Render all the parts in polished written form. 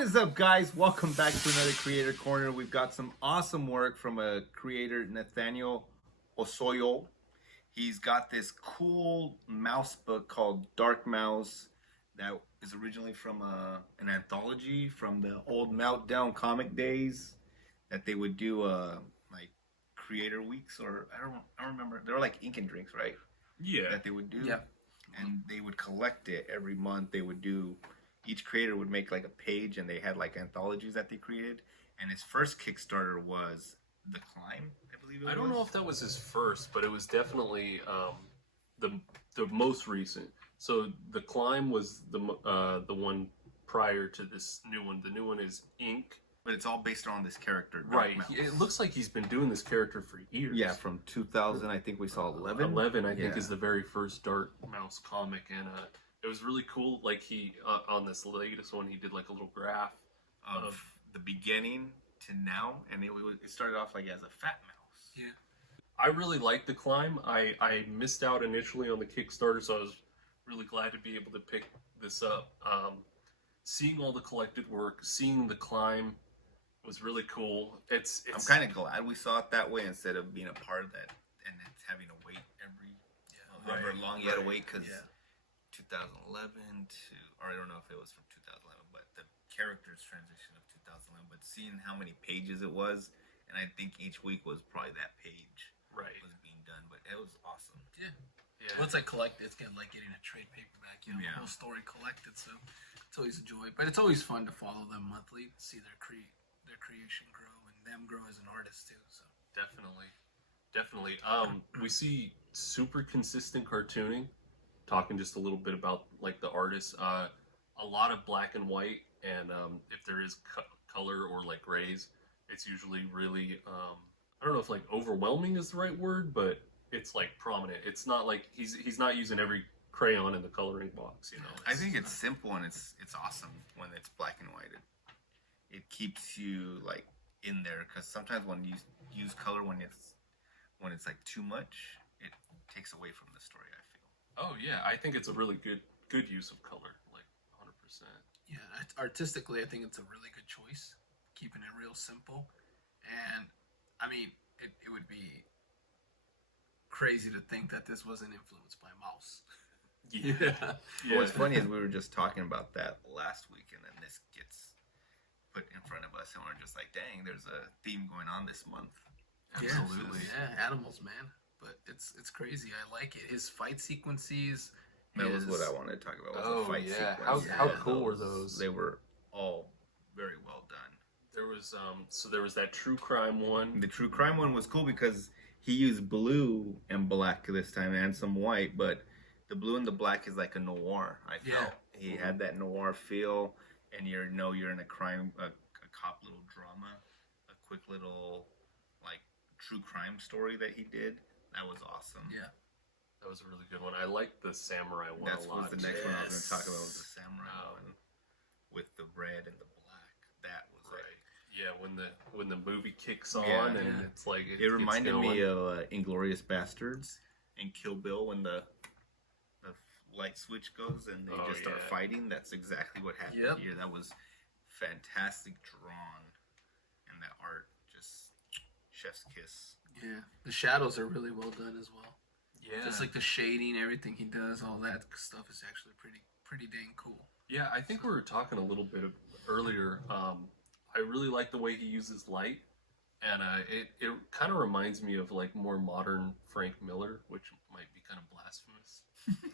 What is up, guys? Welcome back to another Creator Corner. We've got some awesome work from a creator, Nathaniel Osollo. He's got this cool mouse book called Dark Mouse that is originally from an anthology from the old Meltdown comic days that they would do like creator weeks, or I don't remember. They were like ink and drinks, right? Yeah. That they would do. Yeah. And they would collect it every month. They would do, each creator would make like a page, and they had like anthologies that they created. And his first Kickstarter was The Climb, I believe it was. I don't know if that was his first, but it was definitely the most recent. So The Climb was the one prior to this new one. The new one is Ink. But it's all based on this character, Dark Right. Mouse. It looks like he's been doing this character for years. Yeah, from 2000, I think we saw 11. 11, I think, Yeah. is the very first Dark Mouse comic, and it was really cool. Like he on this latest one, he did like a little graph Of the beginning to now, and it started off like as a fat mouse. Yeah. I really liked The Climb. I missed out initially on the Kickstarter, so I was really glad to be able to pick this up. Seeing all the collected work, seeing The Climb was really cool. It's I'm kind of glad we saw it that way instead of being a part of that and it's having to wait however long you had to wait, because 2011 to, or I don't know if it was from 2011, but the character's transition of 2011, but seeing how many pages it was, and I think each week was probably that page was being done, but it was awesome. Yeah. Yeah. Well, it's like it's kind of like getting a trade paperback, the whole story collected. So it's always a joy, but it's always fun to follow them monthly, see their creation grow and them grow as an artist too. So Definitely. We see super consistent cartooning. Talking just a little bit about like the artists, a lot of black and white, and if there is color or like grays, it's usually really I don't know if like overwhelming is the right word, but it's like prominent. It's not like he's not using every crayon in the coloring box, you know. I think it's simple and it's awesome when it's black and white. It keeps you like in there, because sometimes when you use color when it's like too much, it takes away from the story, I feel. Oh yeah, I think it's a really good use of color, like 100%. yeah, artistically, I think it's a really good choice, keeping it real simple. And I mean, it would be crazy to think that this wasn't influenced by Mouse. Yeah. What's funny is we were just talking about that last week, and then this gets put in front of us, and we're just like, dang, there's a theme going on this month. Absolutely. Yeah, animals, man. But it's crazy. I like it. His fight sequences. That was what I wanted to talk about. Was the fight yeah. sequence. How cool were those? They were all very well done. There was there was that true crime one. The true crime one was cool because he used blue and black this time and some white, but the blue and the black is like a noir. I felt he had that noir feel, and you're in a crime, a cop little drama, a quick little like true crime story that he did. That was awesome. Yeah. That was a really good one. I liked the samurai one That a lot. was the next one I was going to talk about, was the samurai one with the red and the black. That was right. Yeah, when the movie kicks on and it's like it reminded me of Inglourious Bastards and Kill Bill when the light switch goes and they just start fighting. That's exactly what happened here. That was fantastic drawn, and that art just chef's kiss. Yeah, the shadows are really well done as well. Yeah, just like the shading, everything he does, all that stuff is actually pretty dang cool. Yeah, I think we were talking a little bit earlier. I really like the way he uses light, and it kind of reminds me of like more modern Frank Miller, which might be kind of blasphemous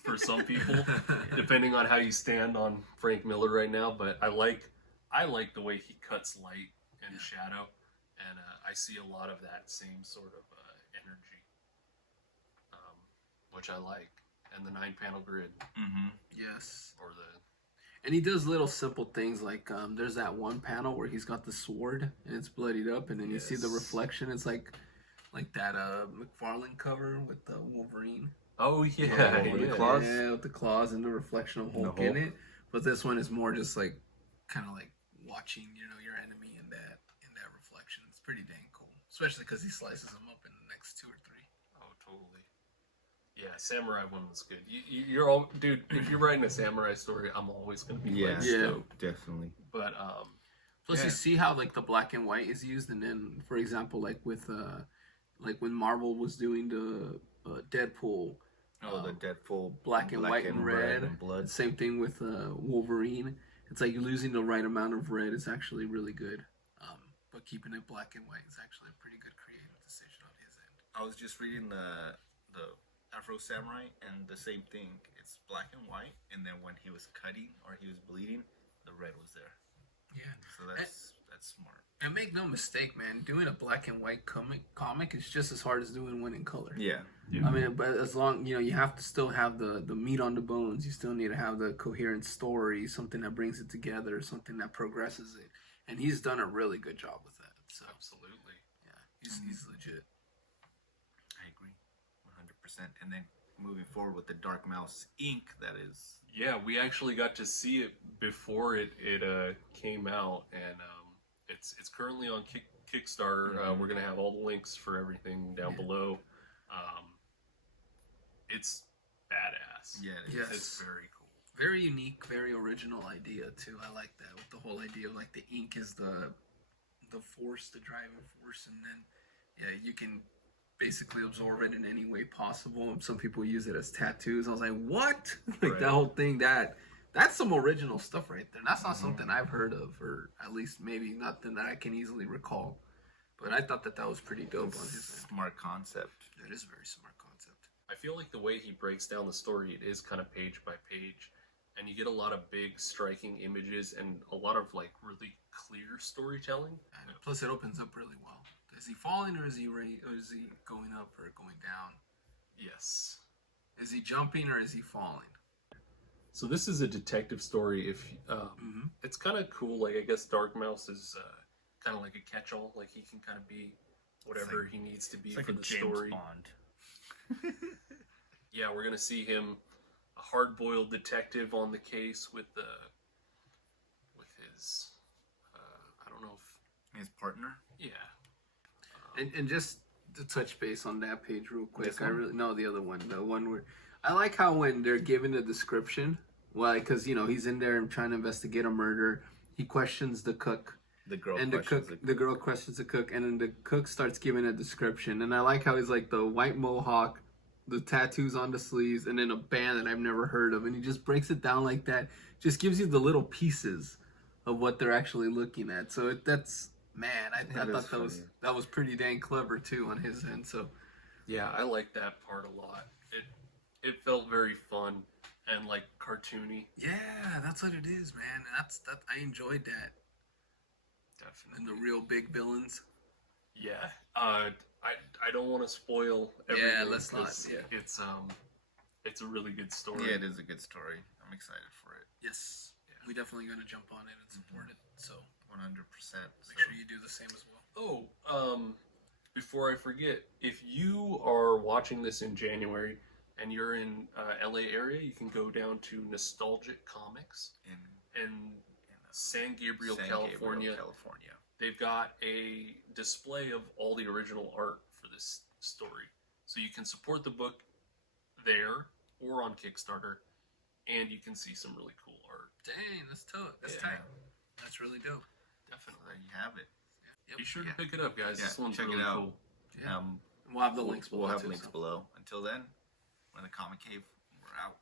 for some people, depending on how you stand on Frank Miller right now. But I like the way he cuts light and shadow, and I see a lot of that same sort of energy, which I like, and the 9-panel grid. Mm-hmm. Yes. Or the. And he does little simple things like there's that one panel where he's got the sword and it's bloodied up, and then you see the reflection. It's like that McFarlane cover with the Wolverine. Oh yeah, with the claws. Yeah, with the claws and the reflection of Hulk in it. But this one is more just like kind of like watching, your enemy in that reflection. It's pretty dang cool, especially because he slices them up in the next 2 or 3. Oh, totally. Yeah, samurai one was good. You're all, dude. If you're writing a samurai story, I'm always gonna be like stoked. Definitely. But Plus, you see how like the black and white is used, and then, for example, like with like when Marvel was doing the Deadpool, The Deadpool black and white and red. and blood. Same thing with Wolverine. It's like using the right amount of red is actually really good, but keeping it black and white is actually a pretty good creative decision on his end. I was just reading the Afro Samurai, and the same thing. It's black and white, and then when he was cutting or he was bleeding, the red was there. Yeah. So that's smart. And make no mistake, man, doing a black and white comic is just as hard as doing one in color. Yeah. I mean, but as long, you have to still have the meat on the bones. You still need to have the coherent story, something that brings it together, something that progresses it. And he's done a really good job with that. So absolutely. Yeah, he's legit. I agree, 100%. And then moving forward with the Dark Mouse ink, that is. Yeah, we actually got to see it before it came out, and it's currently on Kickstarter. We're gonna have all the links for everything down below. It's badass. Yeah, yes. It's very cool. Very unique, very original idea too. I like that, with the whole idea of like the ink is the force, the driving force, and then you can basically absorb it in any way possible. And some people use it as tattoos. I was like, what? Like that whole thing, that's some original stuff right there. That's not something I've heard of, or at least maybe nothing that I can easily recall. But I thought that was pretty dope on his end. Smart concept. It is a very smart concept. I feel like the way he breaks down the story, it is kind of page by page, and you get a lot of big, striking images and a lot of like really clear storytelling. And plus, it opens up really well. Is he falling, or is he going up or going down? Yes. Is he jumping or is he falling? So this is a detective story. If it's kind of cool. Like I guess Dark Mouse is kind of like a catch-all. Like he can kind of be whatever he needs to be for the story. Bond. Yeah, we're gonna see him, a hard-boiled detective on the case with his I don't know if his partner. Yeah. And just to touch base on that page real quick, I really no the other one, the one where I like how when they're given a description, well, because he's in there and trying to investigate a murder, he questions the cook. The girl the girl questions the cook, and then the cook starts giving a description. And I like how he's like the white mohawk, the tattoos on the sleeves, and then a band that I've never heard of, and he just breaks it down like that. Just gives you the little pieces of what they're actually looking at. So that's. Man, I thought that was pretty dang clever too on his end. So, yeah, I like that part a lot. It felt very fun and like cartoony. Yeah, that's what it is, man. That I enjoyed that. Definitely. And the real big villains. Yeah. I don't want to spoil everything. Yeah, let's not. Yeah. It's a really good story. Yeah, it is a good story. I'm excited for it. Yes. Yeah. We're definitely going to jump on it and support it. So 100%. Make sure you do the same as well. Oh, before I forget, if you are watching this in January and you're in LA area, you can go down to Nostalgic Comics in San Gabriel, California. They've got a display of all the original art for this story. So you can support the book there or on Kickstarter, and you can see some really cool art. Dang, that's tough. That's tight. That's really dope. Definitely. There you have it. Yep. Be sure to pick it up, guys. This one's check really it out. cool. Yeah. We'll have the links below. We'll have links below. Until then, we're in the Comic Cave. We're out.